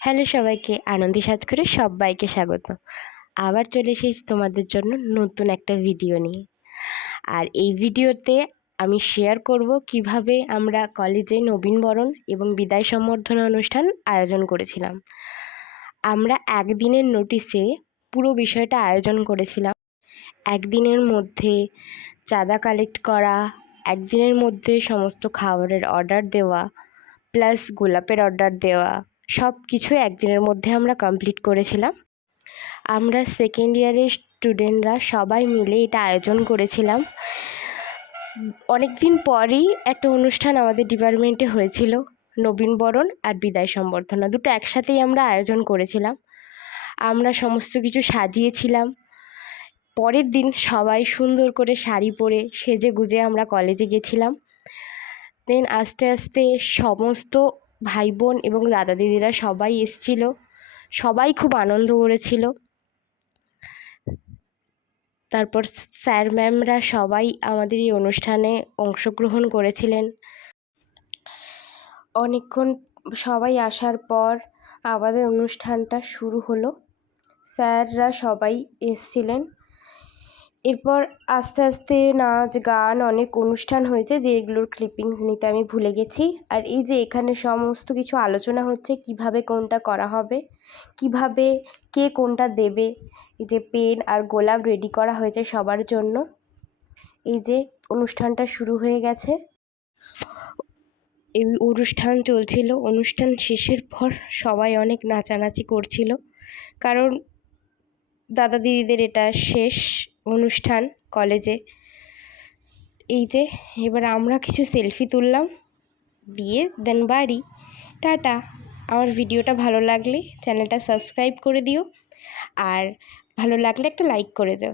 Hello সবাইকে, আনন্দী সাজঘরে সবাইকে স্বাগত। আবার চলে এসেছি তোমাদের জন্য নতুন একটা ভিডিও নিয়ে। আর এই ভিডিওতে আমি শেয়ার করব কিভাবে আমরা কলেজে নবীনবরণ এবং বিদায় সম্বর্ধনা অনুষ্ঠান আয়োজন করেছিলাম। আমরা একদিনের নোটিশে পুরো বিষয়টা আয়োজন করেছিলাম। একদিনের মধ্যে চাঁদা কালেক্ট করা, একদিনের মধ্যে সমস্ত খাবারের অর্ডার দেওয়া, প্লাস গোলাপের অর্ডার দেওয়া, সব কিছু একদিনের মধ্যে আমরা কমপ্লিট করেছিলাম। আমরা সেকেন্ড ইয়ারের স্টুডেন্টরা সবাই মিলে এটা আয়োজন করেছিলাম। অনেক দিন পরই একটা অনুষ্ঠান আমাদের ডিপার্টমেন্টে হয়েছিল, নবীনবরণ আর বিদায় সম্বর্ধনা দুটো একসাথেই আমরা আয়োজন করেছিলাম। আমরা সমস্ত কিছু সাজিয়েছিলাম। পরের দিন সবাই সুন্দর করে শাড়ি পরে সেজে গুজে আমরা কলেজে গেছিলাম। দেন আস্তে আস্তে সমস্ত ভাই বোন এবং দাদা দিদিরা সবাই এসেছিল, সবাই খুব আনন্দ করেছিল। তারপর স্যার ম্যামরা সবাই আমাদের এই অনুষ্ঠানে অংশগ্রহণ করেছিলেন। অনেকক্ষণ সবাই আসার পর আমাদের অনুষ্ঠানটা শুরু হলো। স্যাররা সবাই এসেছিলেন। এরপর আস্তে আস্তে নাচ গান অনেক অনুষ্ঠান হয়েছে, যেগুলোর ক্লিপিংস নিতে আমি ভুলে গেছি। আর এই যে এখানে সমস্ত কিছু আলোচনা হচ্ছে, কিভাবে কোনটা করা হবে, কিভাবে কে কোনটা দেবে। এই যে পেন আর গোলাপ রেডি করা হয়েছে সবার জন্য। এই যে অনুষ্ঠানটা শুরু হয়ে গেছে, এই অনুষ্ঠান চলছিল। অনুষ্ঠান শেষের পর সবাই অনেক নাচানাচি করছিল, কারণ দাদা দিদিদের এটা শেষ অনুষ্ঠান কলেজে। এই যে এবার আমরা কিছু সেলফি তুললাম, দিয়ে দেন বাড়ি। টাটা। আমার ভিডিওটা ভালো লাগলে চ্যানেলটা সাবস্ক্রাইব করে দিও, আর ভালো লাগলে একটা লাইক করে দাও।